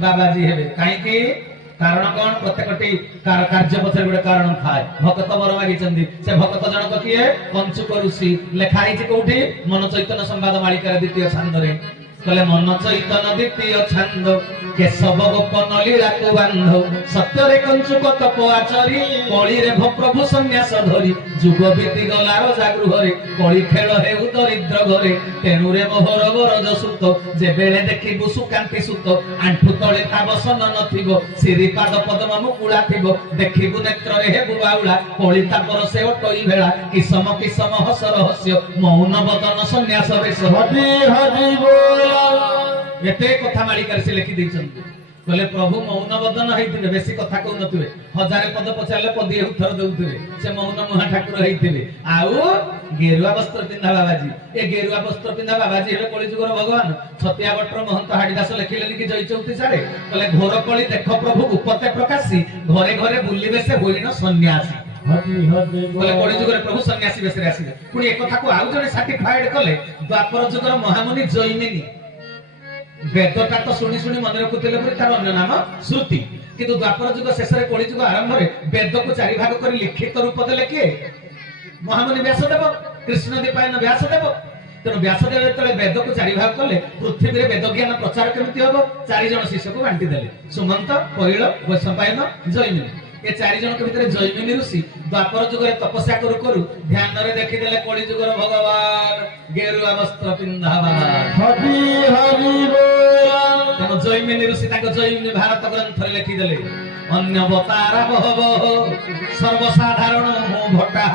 बाबाजी हेबे काईके कारण कौन प्रत्येकटी कार्य पछरे गोटे कारण थाए भक्त वर मागिचंदी से भक्त जनक किए कंचुक ऋषि लेखा हिची कोठी मन चैतन्य संवाद मालिका द्वितीय छंद रे कले मन चैतन्य द्वितीय छंद केशव गोपन लीला को बांध सत्य रे कंचुक तप आचरी कली रे प्रभु सन्यास धरी जुग बीती गला राजा गृह रे कली खेल हे दरिद्र घरे तेनु रे मोहर गरज सुत जे बेले देखिबु सुकांति सुत आंठु तळे ता बसन नथिबो सिरि पाद पद्म मुकुला थिबो देखिबु नेत्र रे हे बुबाउला कली ता परसे ओटई भेळा किसम किसम हस रहस्य मौन बदन सन्यास वेश हरि हरि बोल एते कथा मालिका से लिखि दैछन्ती कहले प्रभु मौन बदन हैथिबे बेसी कथा कहू नथिबे हजार पद पचारले पदी उत्तर देउथिबे से मौन महा ठाकुर हैथिबे आउ गेरुआ वस्त्र पिंधा बाबाजी ए गेरुआ वस्त्र पिंधा बाबाजी हेले कली जुगर भगवान छतिया बटर महंत हाडीदास लिखिलेनि कि जय चौथी सारे कहले घोर कली देख प्रभु उपते प्रकाशी घरे घरे बुलिबे से होइनो सन्यासी बोले कली जुगर प्रभु सन्यासी बेसरे आसीबे पुनी ए कथा को आउ जने सर्टिफाइड कले द्वापर जुगर महामुनि जैमिनी वेदटा तो शुणी शुणी मन रखुले तार अन्य नाम श्रुति किंतु द्वापर जुग शेष में कली जुग आरंभ में वेद को चारि भाग कर लिखित रूप देले किए महामुनि व्यासदेव कृष्णदीपायन व्यासदेव तेणु व्यासदेव जो वेद को चारि भाग कले पृथ्वी में वेद ज्ञान प्रचार केमती हम चारि जन शिष्य को बांटी देले सुमंत परिल वैशंपायन जैमिनी ए चारि जन के भितर जैमिनी ऋषि द्वापर जुग तपस्या करू करू ध्यान रे देखि देले कली जुगर भगवान गेरुआ वस्त्र पिंधावा हरि हरि बोल तेणु जैमिनी ऋषि ताको जैमिनी भारत ग्रंथ रे लिखि देले अन्य अवतार बहव सर्वसाधारण हो भटा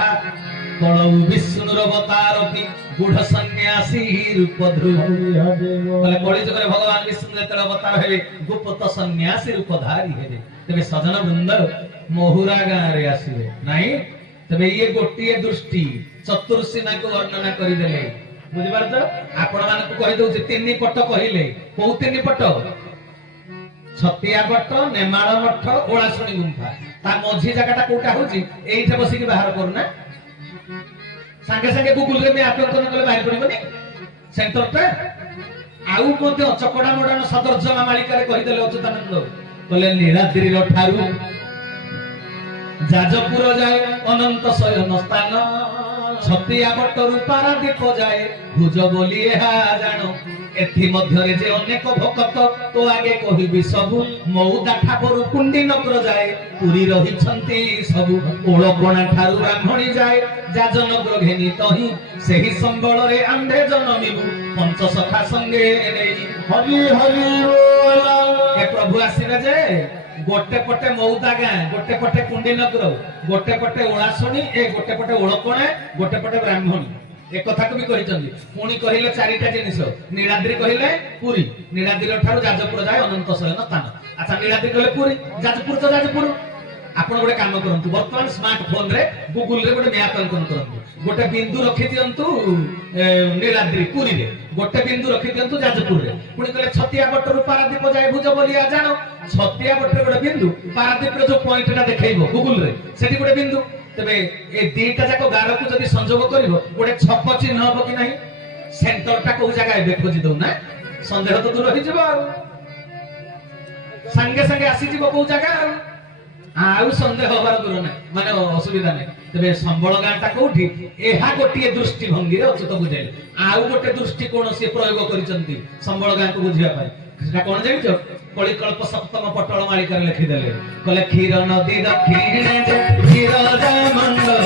कलौ विष्णुर अवतार की गुढ़ सन्यासी रूप ध्रुव बोले कली जुगर भगवान विष्णु जेते अवतार हेबे गुप्त सन्यासी रूप धारी हेबे तबे सजन वृंद मोहुरा गाँ रे आसीबे नाही तबे ये गोटिए दृष्टि चतुर्सीमा को वर्णना करि देले बुझि पारत आपण मान को कहि दउ जे तीन पट कहिले को तीन पट छतिया पट नेमाळ मठ ओळासुणी गुंफा ता मझी जगहटा कोटा होची एइठे बसी के बाहर करूना संगे संगे गूगल रे मैप अंकन कले बाहर पड़िबनी सेंटरटा आउ मध्ये चकड़ा मोडान सदर्जमा मालिका रे कहि देले अच्युतानंद कले नीलाद्री रो ठारू जाजपुर जाए अनंत शयन स्थान छतिया बटरू पारादीप जाए भुज बोली एहा जानो एथि मध्य रे जे अनेक भक्त तो आगे कहिबी सबु मौदा ठाकुर कुंडी नगर जाए पुरी रही छंती सबु ओळपणा ठारू ब्राह्मणी जाए जाजनगर घेनी तही सेही संबळ रे आंधे जनमिबु पंच सखा संगे नेई हरि हरि बोल ए प्रभु आसीबे जे गोटे पटे मौदा गाँ गोटे पटे कुंडी नगर गोटे पटे ओळासुणी ए गोटे पटे ओळपणा गोटे पटे ब्राह्मणी एक कथा को भी कहिचंदी पुणी कहिले चारिटा जिनिस नीलाद्री कहिले पुरी नीलाद्री ठारू जाजपुर जाए अनंत शयन स्थान अच्छा नीलाद्री कहिले पुरी जाजपुर तो जाजपुर आपण गोटे काम करंतु वर्तमान स्मार्टफोन रे गूगल रे गोटे मैप अंकन करंतु गोटे बिंदु रखि दियंतु नीलाद्री पुरी रे गोटे बिंदु रखि दियंतु जाजपुर रे पुणी कहिले छतिया बटर पारादीप जाए भुज बोलिया जानो छतिया बटर गोटे बिंदु पारादीप रे जो पॉइंटटा देखैबो गूगल रे सेठी गोटे बिंदु तबे ए दीटा जाको गारो को जदी संयोग करिवो गोटे छप चिन्ह हबो कि नाही सेंटरटा को जगह एबे खोजि दउ ना संदेह तो दूर होई जबो संगे संगे आसी जबो को जगह आउ संदेह होबार दूर ना माने असुविधा नै तबे संबळ गांटा कोठी एहा गोटिए दृष्टि भंगी रे अचुत बुझाइल आउ गोटे दृष्टि कोन से प्रयोग करिसंती संबळ गां को बुझिया पाई सेटा कोन जानिछो कलिकल्प सप्तम पटल मालिका रे लिखि देले कले क्षीर नदी दक्षिणे जे क्षीरजा मंडल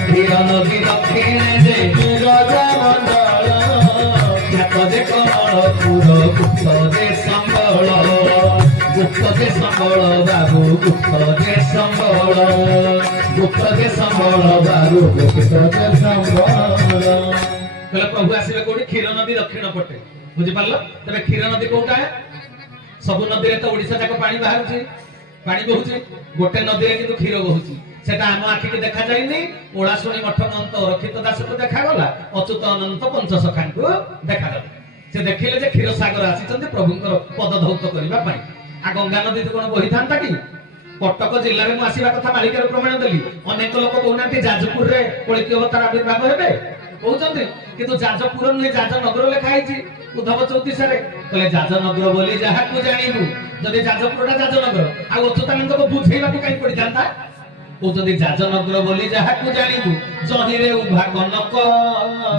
क्षीर नदी दक्षिणे जे क्षीरजा मंडल ख्यात जे कमल पुर गुप्त जे संबळ बाबू गुप्त जे संबळ बाबू गुप्त जे संबळ कले प्रभु आसीबे कोडी क्षीर नदी दक्षिण पटे बुझि पारलो तबे क्षीर नदी कोटा सब नदी रे तो ओडिसा जाक पानी बाहर पानी बहुची गोटे नदी रे किंतु क्षीर बहुची सेटा आम आखि के देखा जाइनी ओळासुणी मठ मंत रखित दास को देखा गला अच्युत अनंत पंच सखा को देखा गला से देखिले जे क्षीर सागर आसीचंदी प्रभुंकर पद धौत करबा पई आ गंगा नदी तो कोन बही थांता कि कटक जिल्ला रे मु आसीबा कथा मालिका रे प्रमाण देली अनेक लोक कहउनांती जाजपुर रे कलिकी अवतार आविर्भाव हेबे କହୁଛନ୍ତି କିନ୍ତୁ ଯାଜପୁର ନୁହେଁ ଯାଜନଗର ଲେଖା ହେଇଛି ଉଦ୍ଧବ 34 କହିଲେ ଯାଜନଗର ବୋଲି ଯାହାକୁ ଜାଣିବୁ। ଯଦି ଯାଜପୁରଟା ଯାଜନଗର ଆଉ ଅଚ୍ୟୁତାନନ୍ଦଙ୍କ ବୁଝେଇବାକୁ କାହିଁ ପଡିଥାନ୍ତା? କହୁଛନ୍ତି ଯାଜନଗର ବୋଲି ଯାହାକୁ ଜାଣିବୁ ଜହିରେ ଉଭା କନକ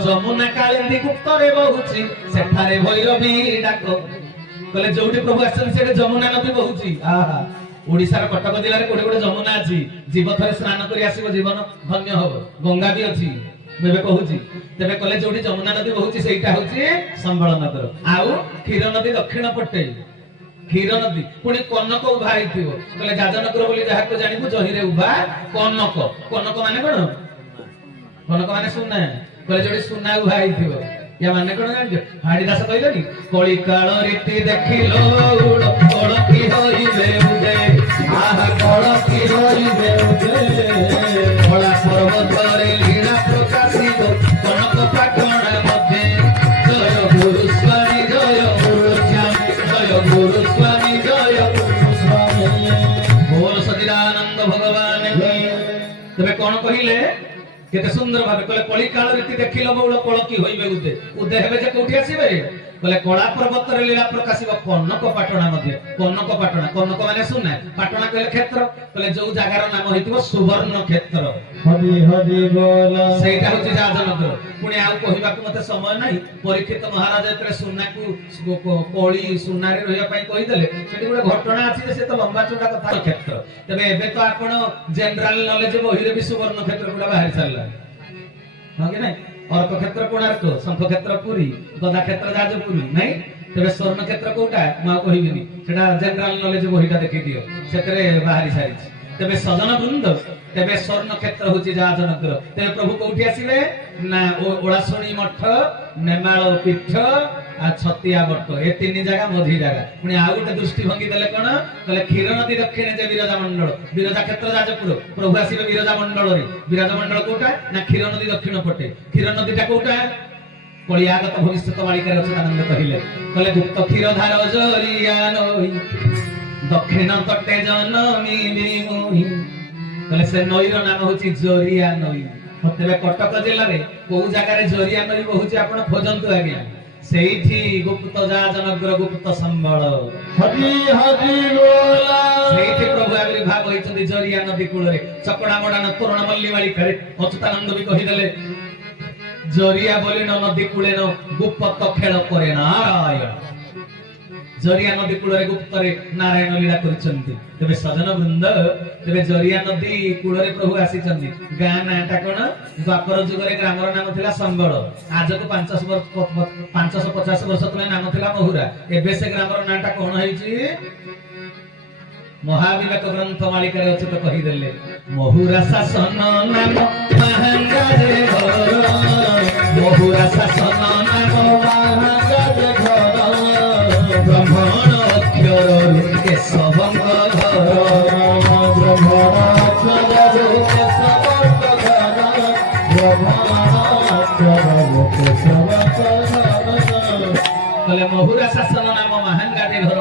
ଯମୁନା କାଳିନ୍ଦୀ ଗୁପ୍ତରେ ବହୁଛି ସେଠାରେ ଭୈରବୀ ଡାକ। କହିଲେ ଯୋଉଠି ପ୍ରଭୁ ଆସିଛନ୍ତି ସେଠି ଯମୁନା ନଦୀ ବହୁଛି। ଆହା ଓଡିଶାର କଟକ ଜିଲ୍ଲାରେ କୋଉଠି ଗୋଟେ ଯମୁନା ଅଛି, ଯିବ ଥରେ ସ୍ନାନ କରି ଆସିବ ଜୀବନ ଧନ୍ୟ ହବ। ଗଙ୍ଗା ବି ଅଛି ମୁଁ ଏବେ କହୁଛି। ତେବେ କହିଲେ ଯୋଉଠି ଯମୁନା ନଦୀ ବହୁଛି ସେଇଟା ହଉଛି ସମ୍ବଳ ନଗର। ଆଉ କ୍ଷୀର ନଦୀ ଦକ୍ଷିଣ ପଟେ କ୍ଷୀର ନଦୀ ପୁଣି କନକ ଉଭା ହେଇଥିବ। କହିଲେ ଯାଜନଗର ବୋଲି ଯାହାକୁ ଜାଣିବୁ ଜହିରେ ଉଭା କନକ। କନକ ମାନେ କଣ? କନକ ମାନେ ସୁନା। କହିଲେ ଯୋଉଠି ସୁନା ଉଭା ହେଇଥିବ ୟା ମାନେ କଣ ଜାଣିଛ? ହାଡିଦାସ କହିଲେନି କଳି କାଳ ରୀତି ଦେଖିଲୋ କଳକି ହୋଇବେ ଉଦେ ଆହା କଳକି ହୋଇବେ ଉଦେ କଳା ପର୍ବତରେ ଲୀଳା ପ୍ରକାଶିତ କନକ ପାଟଣା ମଧ୍ୟରେ ଜୟ ଗୁରୁ ସ୍ୱାମୀ ଜୟ ଗୁରୁ ସ୍ୱାମୀ ଜୟ ଗୁରୁ ସ୍ୱାମୀ ଜୟ ଗୁରୁ ସ୍ୱାମୀ ବୋଲ ସଚିଦାନନ୍ଦ ଭଗବାନ। ତେବେ କଣ କହିଲେ? କେତେ ସୁନ୍ଦର ଭାବେ କହିଲେ କଳି କାଳ ରୀତି ଦେଖିଲ ବଉଳ କଳକି ହୋଇବେ ଉଦେ। ଉଦେ ହେବେ ଯେ କୋଉଠି ଆସିବେ? କହିଲେ କଳା ପର୍ବତରେ ଲୀଳା ପ୍ରକାଶିବ କନକ ପାଟଣା ମଧ୍ୟ। କନକ ପାଟଣା, କନକ ମାନେ ସୁନା, ପାଟଣା କହିଲେ କ୍ଷେତ୍ର। କହିଲେ ଯୋଉ ଜାଗାର ନାମ ହେଇଥିବ ସୁବର୍ଣ୍ଣ କ୍ଷେତ୍ର ହରି ହରି ବୋଲ ସେଇଟା ହଉଛି ଯାଜନଗର। ପୁଣି ଆଉ କହିବାକୁ ମତେ ସମୟ ନାହିଁ। ପରୀକ୍ଷିତ ମହାରାଜ ଯେତେବେଳେ ସୁନାକୁ କଳି ସୁନାରେ ରହିବା ପାଇଁ କହିଦେଲେ ସେଠି ଗୋଟେ ଘଟଣା ଅଛି ଯେ ସେ ତ ଲମ୍ବା ଚଉଡ଼ା କଥା କ୍ଷେତ୍ର। ତେବେ ଏବେ ତ ଆପଣ ଜେନେରାଲ ନଲେଜ ବହିରେ ବି ସୁବର୍ଣ୍ଣ କ୍ଷେତ୍ର ଗୁଡା ବାହାରି ସାରିଲା ହଁ କି ନାଇଁ? ଅର୍କ କ୍ଷେତ୍ର କୋଣାର୍କ, ଶଙ୍ଖ କ୍ଷେତ୍ର ପୁରୀ, ଗଦା କ୍ଷେତ୍ର ଯାଜପୁର ନାଇଁ। ତେବେ ସ୍ୱର୍ଣ୍ଣ କ୍ଷେତ୍ର କୋଉଟା ମୁଁ ଆଉ କହିବିନି, ସେଟା ଜେନେରାଲ ନଲେଜ ବହିଟା ଦେଖିଦିଅ ସେଥିରେ ବାହାରି ସାରିଛି। ତେବେ ସଜନ ବୃନ୍ଦ ତେବେ ସ୍ୱର୍ଣ୍ଣ କ୍ଷେତ୍ର ହଉଛି ଯାଜନଗର। ତେବେ ପ୍ରଭୁ କୋଉଠି ଆସିବେ ନା ଓଳାଶୁଣୀ ମଠ, ନେମାଳ ପୀଠ ଆଉ ଛତିଆ ବଟ, ଏ ତିନି ଜାଗା ମଝି ଜାଗା। ପୁଣି ଆଉ ଗୋଟେ ଦୃଷ୍ଟିଭଙ୍ଗୀ ଦେଲେ କଣ କହିଲେ କ୍ଷୀର ନଦୀ ଦକ୍ଷିଣେ ଯେ ବିରଜା ମଣ୍ଡଳ, ବିରଜା କ୍ଷେତ୍ର ଯାଜପୁର, ପ୍ରଭୁ ଆସିବେ ବିରଜା ମଣ୍ଡଳରେ। ବିରଜା ମଣ୍ଡଳ କୋଉଟା ନା କ୍ଷୀର ନଦୀ ଦକ୍ଷିଣ ପଟେ। କ୍ଷୀର ନଦୀଟା କୋଉଟା? କଳିଆଗତ ଭବିଷ୍ୟତ ବାଳିକାରେ ଅଚ୍ୟୁତାନନ୍ଦ କହିଲେ ଗୁପ୍ତ କ୍ଷୀର ଧାର ଜରିଆ ନଈ ଦକ୍ଷିଣ ତଟେ ଜନମି ମୋହି। କହିଲେ ସେ ନଈର ନାମ ହଉଛି ଜରିଆ ନଈ। ତେବେ କଟକ ଜିଲ୍ଲାରେ କୋଉ ଜାଗାରେ ଜରିଆ ନଈ ବହୁଛି ଆପଣ ଖୋଜନ୍ତୁ ଆଜ୍ଞା। ସେଇଠି ଗୁପ୍ତ ଯାଜନଗର ଗୁପ୍ତ ସମ୍ବଳ ହରି ହରି ବୋଲା। ସେଇଠି ପ୍ରଭୁ ଆବିର୍ଭାବ ହୋଇଛନ୍ତି ଜରିଆ ନଦୀ କୂଳରେ ଚକଡା ମଡାନ ତୋରଣ ମଲ୍ଲି ବାଳିକାରେ। ଅଚ୍ୟୁତାନନ୍ଦ ବି କହିଦେଲେ ଜରିଆ ବୋଲିନ ନଦୀ କୂଳେନ ଗୁପ୍ତ ଖେଳ ପରେ ନାରାୟଣ। ଜରିଆ ନଦୀ କୂଳରେ ଗୁପ୍ତରେ ନାରାୟଣ ଲୀଳା କରିଛନ୍ତି। ତେବେ ସଜନ ବୃନ୍ଦ ତେବେ ଜରିଆ ନଦୀ କୂଳରେ ପ୍ରଭୁ ଆସିଛନ୍ତି। ଗାଁ ନାଁଟା କଣ? ଦ୍ୱାପର ଯୁଗରେ ଗ୍ରାମର ନାମ ଥିଲା ସମ୍ବଳ। ଆଜକୁ 550 ବର୍ଷ ତଳେ ନାମ ଥିଲା ମହୁରା। ଏବେ ସେ ଗ୍ରାମର ନାଁଟା କଣ ହେଇଛି? ମହାବିବେକ ଗ୍ରନ୍ଥ ମାଳିକାରେ ଅଛି ତ କହିଦେଲେ ମହୁରା ଶାସନ ନାମ ମାହାଙ୍ଗା ଯେ ଘର, ମହୁରା ଶାସନ ନାମ ମାହାଙ୍ଗା ଯେ ଘର, ବ୍ରହ୍ମଣ ଅକ୍ଷରରୁ କେଶବଙ୍କ ଘର, ବ୍ରହ୍ମଣ ଅକ୍ଷରରୁ କେଶବଙ୍କ ଘର, ବ୍ରହ୍ମଣ ଅକ୍ଷରରୁ କେଶବଙ୍କ ଘର। କହିଲେ ମହୁରା ଶାସନ ନାମ ମାହାଙ୍ଗା ଯେ ଘର,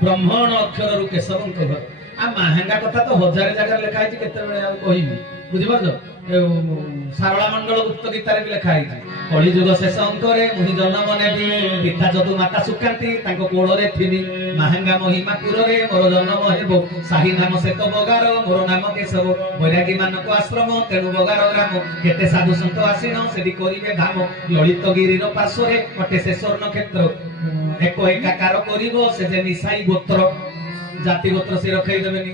ବ୍ରହ୍ମଣ ଅକ୍ଷରରୁ କେଶବଙ୍କ ଘର। ଆଉ ମାହାଙ୍ଗା କଥା ତ ହଜାରେ ଜାଗାରେ ଲେଖା ହେଇଛି, କେତେବେଳେ ଆଉ କହିବି ବୁଝିପାରୁଛ? ସାରଳା ମଣ୍ଡଳ ଗୁପ୍ତ ଗୀତାରେ ବି ଲେଖା ହେଇଛି କଳିଯୁଗ ଶେଷ ଅଙ୍କରେ ମୁହିଁ ଜନ୍ମ ନେବି, ପିତା ଯଦୁ ମାତା ସୁକାନ୍ତି ତାଙ୍କ କୋଳରେ ଥିବି, ମାହାଙ୍ଗା ମହିମା ପୁରରେ ମୋର ଜନ୍ମ ହେବ, ସାହି ନାମ ଶ୍ଵେତ ବଗାର ମୋର ନାମ କେଶବ, ବୈରାଗୀ ମାନଙ୍କ ଆଶ୍ରମ ତେଣୁ ବଗାର ଗ୍ରାମ, କେତେ ସାଧୁ ସନ୍ଥ ଆସିନ ସେଠି କରିବେ ଧାମ, ଲଳିତ ଗିରିର ପାର୍ଶ୍ୱରେ ଅଟେ ସେ ସ୍ୱର୍ଣ୍ଣ କ୍ଷେତ୍ର, ଏକ ଏକାକାର କରିବ ସେ ଯେ ମିଶାଇ ଗୋତ୍ର, ଜାତି ଗୋତ୍ର ସେ ରଖେଇ ଦେବେନି,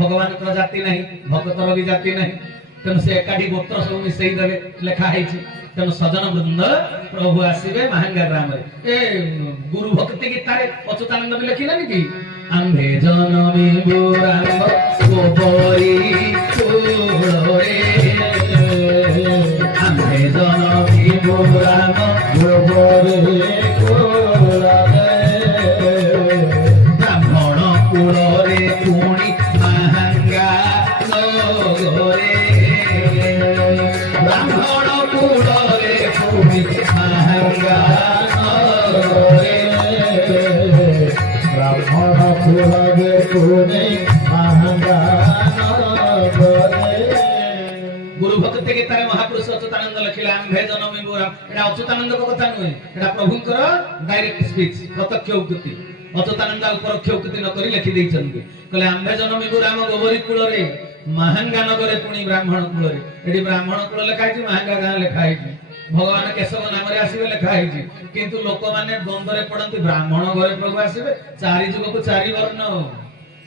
ଭଗବାନଙ୍କର ଜାତି ନାହିଁ ଭକ୍ତର ବି ଜାତି ନାହିଁ, ତେଣୁ ସେ ଏକାଠି ଗୋତ୍ର ସବୁ ମିଶେଇ ଦେବେ ଲେଖା ହେଇଛି। ତେଣୁ ସଜନ ବୃନ୍ଦ ପ୍ରଭୁ ଆସିବେ ମାହାଙ୍ଗା ଗ୍ରାମରେ। ଏ ଗୁରୁ ଭକ୍ତି ଗୀତାରେ ଅଚ୍ୟୁତାନନ୍ଦ ବି ଲେଖିଲେନି କି ଆମ୍ଭେ ଜନମି ବୁରାଙ୍ଗ ଗୋବରୀ ଚୂଳରେ, ଆମ୍ଭେ ଜନମି ବୁରାଙ୍ଗ ଗୋବରୀ ଚୂଳରେ, ବ୍ରାହ୍ମଣ କୂଳରେ ପୁଣି ମାହାଙ୍ଗା ନଗରେ, ବ୍ରାହ୍ମଣ କୂଳରେ ପୁଣି ମାହାଙ୍ଗା ନଗରେ, ବ୍ରାହ୍ମଣ କୂଳରେ ପୁଣି ମାହାଙ୍ଗା ନଗରେ। ଗୁରୁ ଭକ୍ତି ଗୀତାରେ ମହାପୁରୁଷ ଅଚ୍ୟୁତାନନ୍ଦ ଲେଖିଲେ ଆମ୍ଭେ ଜନମି ଅଚ୍ୟୁତାନନ୍ଦ କଥା ନୁହେଁ, ଏଟା ପ୍ରଭୁଙ୍କର ଡାଇରେକ୍ଟ ସ୍ପିଚ, ପ୍ରତ୍ୟକ୍ଷ ଉକ୍ତି। ଅଚ୍ୟୁତାନନ୍ଦ ଆଉ ପରୋକ୍ଷ ଉକ୍ତି ନ କରି ଲେଖି ଦେଇଛନ୍ତି, କହିଲେ ଆମ୍ଭେ ଜନମିବୁ ରାମ ଗୋବରୀ କୂଳରେ, ମାହାଙ୍ଗା ନଗରେ ପୁଣି ବ୍ରାହ୍ମଣ କୂଳରେ। ଏଠି ବ୍ରାହ୍ମଣ କୂଳ ଲେଖା ହେଇଛି, ମାହାଙ୍ଗା ଗାଁ ଲେଖା ହେଇଛି, ଭଗବାନ କେଶବ ନାମରେ ଆସିବେ ଲେଖା ହେଇଛି। କିନ୍ତୁ ଲୋକମାନେ ଦ୍ୱନ୍ଦ୍ୱରେ ପଡନ୍ତି, ବ୍ରାହ୍ମଣ ଘରେ ପ୍ରଭୁ ଆସିବେ, ଚାରି ଯୁଗକୁ ଚାରି ବର୍ଣ୍ଣ,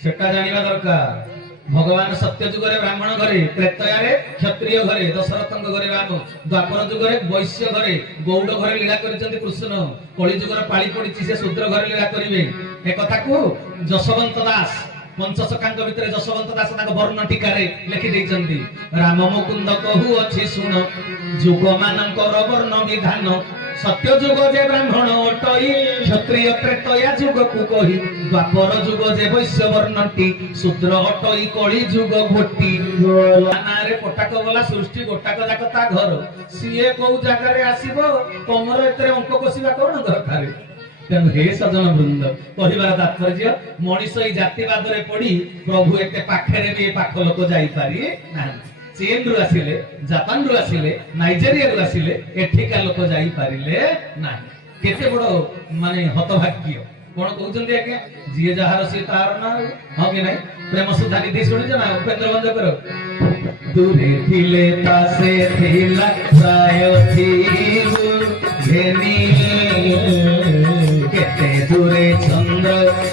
ସେଟା ଜାଣିବା ଦରକାର। ଭଗବାନ ସତ୍ୟ ଯୁଗରେ ବ୍ରାହ୍ମଣ ଘରେ, ତ୍ରେତୟାରେ କ୍ଷତ୍ରିୟ ଘରେ, ଦଶରଥଙ୍କ ଘରେ ରାମ, ଦ୍ୱାପର ଯୁଗରେ ବୈଶ୍ୟ ଘରେ, ଗୌଡ଼ ଘରେ ଲୀଳା କରିଛନ୍ତି କୃଷ୍ଣ, କଳି ଯୁଗର ପାଳି ପଡିଛି ସେ ଶୂଦ୍ର ଘରେ ଲୀଳା କରିବେ। ଏ କଥାକୁ ଯଶବନ୍ତ ଦାସ ପଞ୍ଚସଖାଙ୍କ ଭିତରେ ଯଶବନ୍ତ ଦାସ ତାଙ୍କ ବର୍ଣ୍ଣ ଟୀକାରେ ଲେଖି ଦେଇଛନ୍ତି, ରାମ ମୁକୁନ୍ଦ କହୁ ଅଛି ଶୁଣ, ଯୁଗ ମାନଙ୍କର ବର୍ଣ୍ଣ ବିଧାନ, ସତ୍ୟ ଯୁଗ ଯେ ବ୍ରାହ୍ମଣ ଅଟଇ, କ୍ଷତ୍ରିୟ ତ୍ରେତୟା ଯୁଗକୁ କହି, ଦ୍ୱାପର ଯୁଗ ଯେ ବୈଶ୍ୟ ବର୍ଣ୍ଣଟି, ଶୂଦ୍ର ଅଟଇ କଳି ଯୁଗ ଘୋଟି। ନାଁରେ ପଟାକ ଗଲା ସୃଷ୍ଟି ଗୋଟାକ ଯାକ ତା ଘର, ସିଏ କୋଉ ଜାଗାରେ ଆସିବ, ତମର ଏଥିରେ ଅଙ୍କ କଷିବା କଣ ଦରକାର। ତେଣୁ ହେ ସଜନ ବୃନ୍ଦ, କହିବାର ତାତ୍ପର୍ଯ୍ୟ ମଣିଷ ଏଇ ଜାତିବାଦରେ ପଡି ପ୍ରଭୁ ଏତେ ପାଖରେ ବି ଏ ପାଖ ଲୋକ ଯାଇପାରି ନାହାନ୍ତି। ଚୀନରୁ ଆସିଲେ, ଜାପାନରୁ ଆସିଲେ, ନାଇଜେରିଆରୁ ଆସିଲେ, ଏଠିକା ଲୋକ ଯାଇପାରିଲେ ନାହିଁ। କେତେ ବଡ ମାନେ ହତଭାଗ୍ୟ। କଣ କହୁଛନ୍ତି ଆଜ୍ଞା, ଯିଏ ଯାହାର ସିଏ ତାହାର ନା, ହଁ କି ନାଇଁ? ପ୍ରେମ ସୁଧା ନିଧି ଶୁଣିଛ ନା ଉପେନ୍ଦ୍ର ଭଞ୍ଜଙ୍କର? ଦୂରେ ଥିଲେ ପାଶେ ଥିଲା, ପ୍ରାୟ ଥିବୁ ଘେନି, କେତେ ଦୂରେ ଚନ୍ଦ୍ର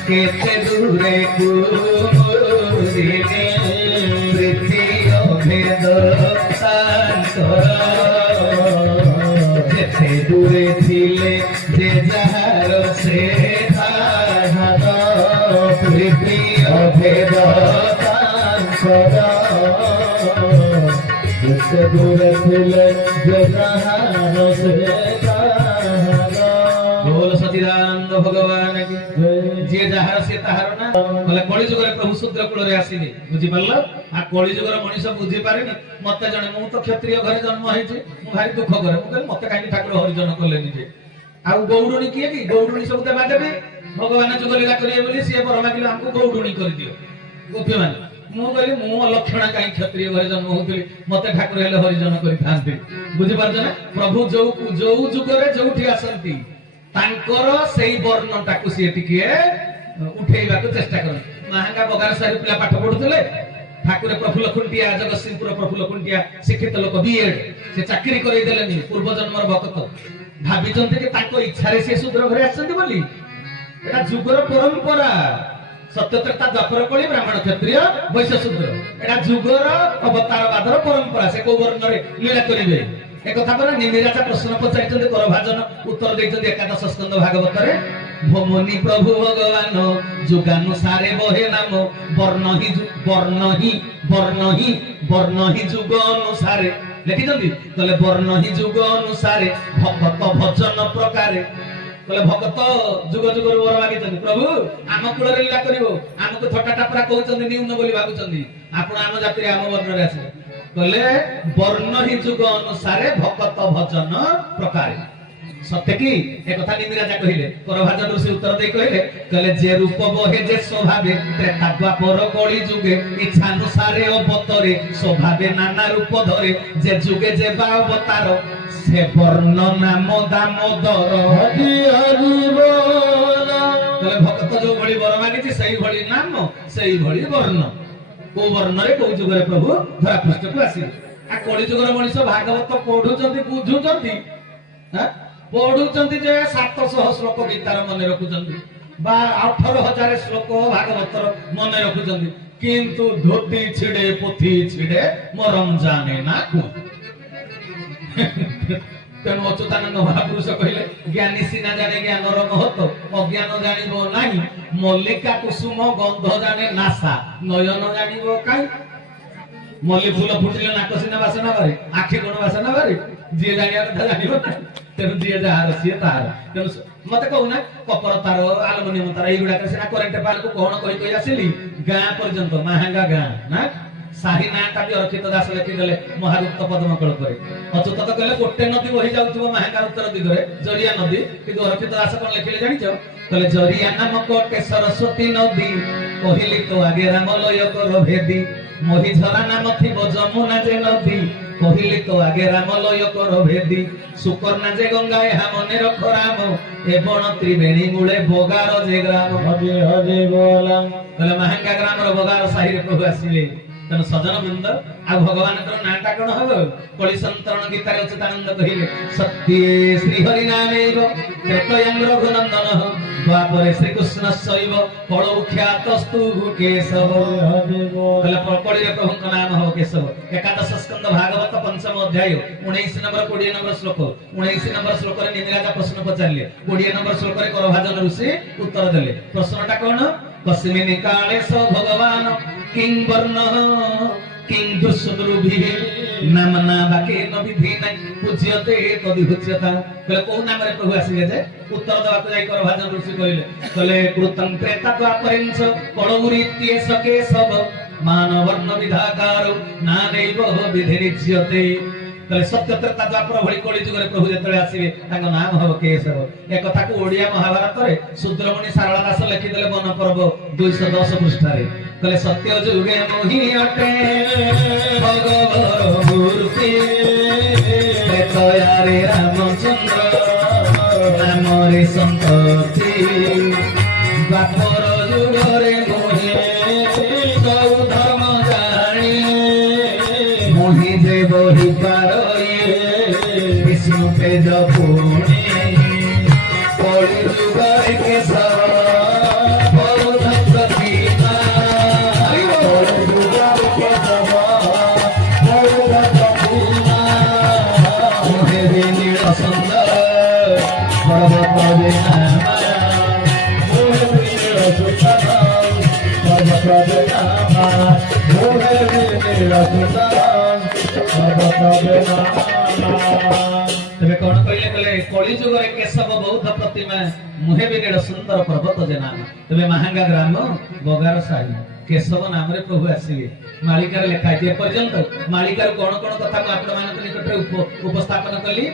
କେତେ ଦୂରେ କୁମୁଦିনী, ପ୍ରୀତି ଅଭେଦ ତାଙ୍କର, ଯେତେ ଦୂରେ ଥିଲେ ଯେ ଯାହାର ସେ ତାହାର, ପ୍ରୀତି ଅଭେଦ ତାଙ୍କର, ଯେତେ ଦୂରେ ଥିଲେ ଯେ ଯାହାର ସେ ତାହାର। ବୋଲ ସଚିଦାନନ୍ଦ ଭଗବାନ କି ଯିଏ ଯାହାର ସିଏ ତାହାର ନା। ବୋଲେ କଳି ଯୁଗରେ ପ୍ରଭୁ ଶୂଦ୍ର କୂଳରେ ଆସିଲେ, ବୁଝିପାରିଲ? ଆଉ କଳି ଯୁଗର ମଣିଷ ବୁଝିପାରେନି। ମତେ ଜଣେ, ମୁଁ ତ କ୍ଷତ୍ରିୟ ଘରେ ଜନ୍ମ ହେଇଛି, ମୁଁ ଭାରି ଦୁଃଖ କରେ, ମୁଁ କହିଲି ମତେ କାହିଁକି ଠାକୁର ହରିଜନ କଲେନି ଯେ। ଆଉ ଗୌଡୁଣୀ କିଏ କି? ଗୌଡୁଣୀ ସବୁ ଦେବା ଦେବେ, ଭଗବାନ ଯୁଗ ଲୀଳା କରିବେ ବୋଲି ସିଏ ବର ମାଗିଲେ ଆମକୁ ଗୌଡୁଣୀ କରିଦିଅ ଗୋପୀ ମାନେ। ମୁଁ କହିଲି ମୁଁ ଅଲକ୍ଷଣା କାହିଁ କ୍ଷତ୍ରିୟ ଘରେ ଜନ୍ମ ହଉଥିଲି, ମତେ ଠାକୁର ହେଲେ ହରିଜନ କରିଥାନ୍ତି। ବୁଝିପାରୁଛ ନା? ପ୍ରଭୁ ଯୋଉ ଯୁଗରେ ଯୋଉଠି ଆସନ୍ତି ତାଙ୍କର ସେଇ ବର୍ଣ୍ଣଟାକୁ ସିଏ ଟିକେ ଉଠେଇବାକୁ ଚେଷ୍ଟା କରନ୍ତି। ମାହାଙ୍ଗା ବଗାର ସାହି ପିଲା ପାଠ ପଢୁଥିଲେ, ଠାକୁର ପ୍ରଫୁଲ୍ଲ ଖୁଣ୍ଟିଆ, ଜଗତସିଂହପୁର ପ୍ରଫୁଲ୍ଲ ଖୁଣ୍ଟିଆ ଶିକ୍ଷିତ ଲୋକ, ବିଏଡ୍, ସେ ଚାକିରି କରେଇ ଦେଲେନି, ପୂର୍ବ ଜନ୍ମର ଭକ୍ତ। ଭାବିଛନ୍ତି କି ତାଙ୍କ ଇଚ୍ଛାରେ ସେ ଶୂଦ୍ର ଘରେ ଆସିଛନ୍ତି ବୋଲି? ଏଟା ଯୁଗର ପରମ୍ପରା। ସତ୍ୟତ୍ରେତା ଦ୍ୱାପର କଳି, ବ୍ରାହ୍ମଣ କ୍ଷତ୍ରିୟ ବୈଶ୍ୟ ଶୂଦ୍ର, ଏଟା ଯୁଗର ଅବତାରବାଦର ପରମ୍ପରା। ସେ କୋଉ ବର୍ଣ୍ଣରେ ଲୀଳା କରିବେ একথা পরে নিমিরাজা প্রশ্ন পচারিଛନ୍ତି করভাজন উত্তর ଦେଇଛନ୍ତି একাদশ স্কন্ধ ভাগবতরে ভমনি প্রভু ভগবান যুগানুসারে বহে নাম বর্ণহি যুগ অনুসারে লেখিଛନ୍ତି তাহলে বর্ণহি যুগ অনুসারে ভক্ত ভজন প্রকারে বলে ভক্ত যুগ যুগর বর মাগিଛନ୍ତି প্রভু আম কুଳରେ লীলা করিব আমକୁ ଥଟ୍ଟା ପୁରା କହୁଛନ୍ତି ନିମ୍ନ ବୋଲି ଭାବୁଛନ୍ତି ଆପଣ ଆମ ଜାତିରେ ଆମ ବର୍ଣ୍ଣରେ ଆସିଲେ କହିଲେ ବର୍ଣ୍ଣହି ଯୁଗ ଅନୁସାରେ ଭକ୍ତ ଭଜନ ପ୍ରକାରେ সত্যি কি এ কথা নিমিরাজা কহিলে করভাজন ঋষি উত্তর দেই কহিলে কলে যে রূপ বহে যে স্বভাবে ত্রেতা দ্বাপর কলি যুগে ইচ্ছানুসারে অবতরে স্বভাবে নানা রূপ ধরে যে যুগে যে বা অবতার সে বর্ণ নাম দামোদর হরি হরি বল কলে ভক্ত যে ভଳି বর মাগিছি সেই ভଳି নাম সেই ভଳି বর্ণ কোন বর্ণরে কোন যুগরে প্রভু ধরা পৃষ্ঠକୁ আসিবে আ কলি যুগর মଣିষ ভাগবত পঢ়ুচନ୍ତି বুঝুচନ୍ତି হ্যাঁ পড়ুচନ୍ତି যে 700 শ্লোক গীতার মনে রাখুচନ୍ତି বা 18000 শ্লোক ভাগবতর মনে রাখুচନ୍ତି কিন্তু ধোতি ছিড়ে পুথি ছিড়ে মরম জানে না কো তেণু অচ্যুতানন্দ মহাপুরুষ কহিলে জ্ঞানী সিনা জানে জ্ঞানর মহত্ব অজ্ঞান জানিব নাই মল্লিকা কুসুম গন্ধ জানে নাসা নয়ন জানিব কাই মল্লি ফুল ফুটিলে নাক সিনা বাসনা বারে আখি গুণ বাসনা বারে যে জানিয়া কথা জানিব না তেণু যে যাହାର ସିଏ ତାହାର ତେଣୁ ମତେ କହୁନା କପର ତାର ଆଲୁମିନିୟମ ତାର ଏଇଗୁଡାକ ସିନା କରେଣ୍ଟ ପାଲକୁ କଣ କହି କହି ଆସିଲି ଗାଁ ପର୍ଯ୍ୟନ୍ତ ମାହାଙ୍ଗା ଗାଁ ନା ସାହି ନାଁଟା ବି ଅରକ୍ଷିତ ଦାସ ଲେଖିଦେଲେ ମହାଗୁପ୍ତ ପଦ୍ମ କଳ୍ପରେ ଅଚ୍ୟୁତ ତ କହିଲେ ଗୋଟେ ନଦୀ ବହି ଯାଉଥିବ ମାହାଙ୍ଗା ଉତ୍ତର ଦିଗରେ ଜରିଆ ନଦୀ କିନ୍ତୁ ଅରକ୍ଷିତ ଦାସ କଣ ଲେଖିଲେ ଜାଣିଛ କହିଲେ ଜରିଆ ନାମକ ସରସ୍ୱତୀ ନଦୀ କହିଲି ତ ଆଗେ ରାମ ଲୟ କର ଭେଦି ମହିଝରା ନାମ ଥିବ ଯମୁନା ଯେ ନଦୀ কহিলি তো আগে রাম লয় কর ভেদি সুকর্ণা যে গঙ্গায় হা মনে রখ রাম এ বন ত্রিবেণী মূলে বগার যে গ্রাম হজে হজে বলাম তাহলে মাহাঙ্গা গ্রামর বগার সাহিরে প্রভু আসিলে তেଣୁ ସଜନ ବୃନ୍ଦ ଆଉ ଭଗବାନଙ୍କର ନାଁଟା କଣ ହବ କଳି ସନ୍ତରଣ ଗୀତାରେ ଅଚ୍ୟୁତାନନ୍ଦ କହିଲେ ସତ୍ୟେ ଶ୍ରୀ ହରି ନାମେବ ତ୍ରେତୟଂ ରଘୁନନ୍ଦନ ଦ୍ୱାପରେ ଶ୍ରୀକୃଷ୍ଣ ଶୈବ କଳୌ ଖ୍ୟାତସ୍ତୁ କେଶବ ତାହେଲେ କଳିରେ ପ୍ରଭୁଙ୍କ ନାମ ହବ କେଶବ ଏକାଦଶ ସ୍କନ୍ଧ ଭାଗବତ ପଞ୍ଚମ ଅଧ୍ୟାୟ 19 ନମ୍ବର 20 ନମ୍ବର ଶ୍ଲୋକ 19 ନମ୍ବର ଶ୍ଲୋକରେ ନିମିରାଜ ପ୍ରଶ୍ନ ପଚାରିଲେ 20 ନମ୍ବର ଶ୍ଲୋକରେ କରଭାଜନ ଋଷି ଉତ୍ତର ଦେଲେ ପ୍ରଶ୍ନଟା କଣ କସ୍ମିନି କାଳେ ସ ଭଗବାନ কিং বর্ণ কিং দুঃসদরুভি নাম না বাকি নবিধি নাই পূজ্যতে তদিহুচ্যতা কলে কোন নামরে প্রভু আসিলে যে উত্তর দেওয়াকে যাই কর ভাজন ঋষি কইলে কলে কৃতং ত্রেতা দ্বাপরেঞ্চ কলৌরিত্যে সকে সব মানবর্ণ বিধাকার না দেব বিধি নিজ্যতে তাহলে সত্য ত্রেতা দ্বাপর ভଳି কলি যুগরে প্রভু যেতলে আসিবে তাଙ୍କ নাম হব কেশব এ কথাକୁ ওড়িয়া মহাভারতরে শূদ্রমণি সারলা দাস লেখিদেলে বন পর্ব 210 পৃষ্ঠারে কলে সত্য যুগে মোহি অটে ভগবর মূর্তি ত্রেতয়ারে রামচন্দ্র নামরে সন্ততি দ্বাপর যুগরে মোহি গৌতম জানি মোহি যে বহি পারই বিষ্ণু তেজ পুনি কলি যুগরে কেশব ତେବେ କଣ କହିଲେ କହିଲେ କଳି ଯୁଗରେ କେଶବ ବୌଦ୍ଧ ପ୍ରତିମା ମୁହେ ବିନିଡ଼ ସୁନ୍ଦର ପର୍ବତ ଯେ ନାମ ତେବେ ମାହାଙ୍ଗା ଗ୍ରାମ ବଗାର ସାହି କେଶବ ନାମରେ ପ୍ରଭୁ ଆସିବେ ମାଳିକାରେ ଲେଖା ହେଇଛି ଏପର୍ଯ୍ୟନ୍ତ ମାଳିକାରୁ କଣ କଣ କଥା ମୁଁ ଆପଣମାନଙ୍କ ନିକଟରେ ଉପସ୍ଥାପନ କଲି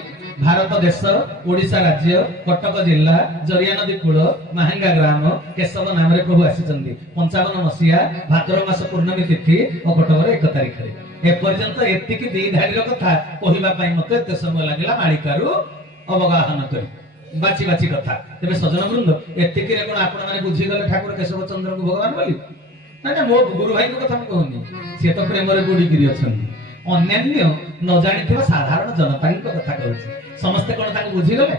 ଭାରତ ଦେଶ ଓଡ଼ିଶା ରାଜ୍ୟ କଟକ ଜିଲ୍ଲା ଜରିଆ ନଦୀ କୂଳ ମାହାଙ୍ଗା ଗ୍ରାମ କେଶବ ନାମରେ ପ୍ରଭୁ ଆସିଛନ୍ତି 55 ମସିହା ଭାଦ୍ରବ ମାସ ପୂର୍ଣ୍ଣମୀ ତିଥି ଅକ୍ଟୋବର 1 ତାରିଖରେ ଏପର୍ଯ୍ୟନ୍ତ ଏତିକି ଦି ଧାଡ଼ିର କଥା କହିବା ପାଇଁ ମତେ ଏତେ ସମୟ ଲାଗିଲା ମାଳିକାରୁ ଅବଗାହନ କରି ବାଛି ବାଛି କଥା ତେବେ ସଜନ ବୃନ୍ଦ ଏତିକିରେ କଣ ଆପଣ ମାନେ ବୁଝିଗଲେ ଠାକୁର କେଶବ ଚନ୍ଦ୍ରଙ୍କୁ ଭଗବାନ ବୋଲି ନା ନା ମୋ ଗୁରୁ ଭାଇଙ୍କ କଥା ମୁଁ କହୁନି ସିଏ ତ ପ୍ରେମରେ ବୁଡ଼ିକିରି ଅଛନ୍ତି ଅନ୍ୟାନ୍ୟ ନ ଜାଣିଥିବା ସାଧାରଣ ଜନତାଙ୍କ କଥା କହୁଛି ସମସ୍ତେ କଣ ତାଙ୍କୁ ବୁଝିଗଲେ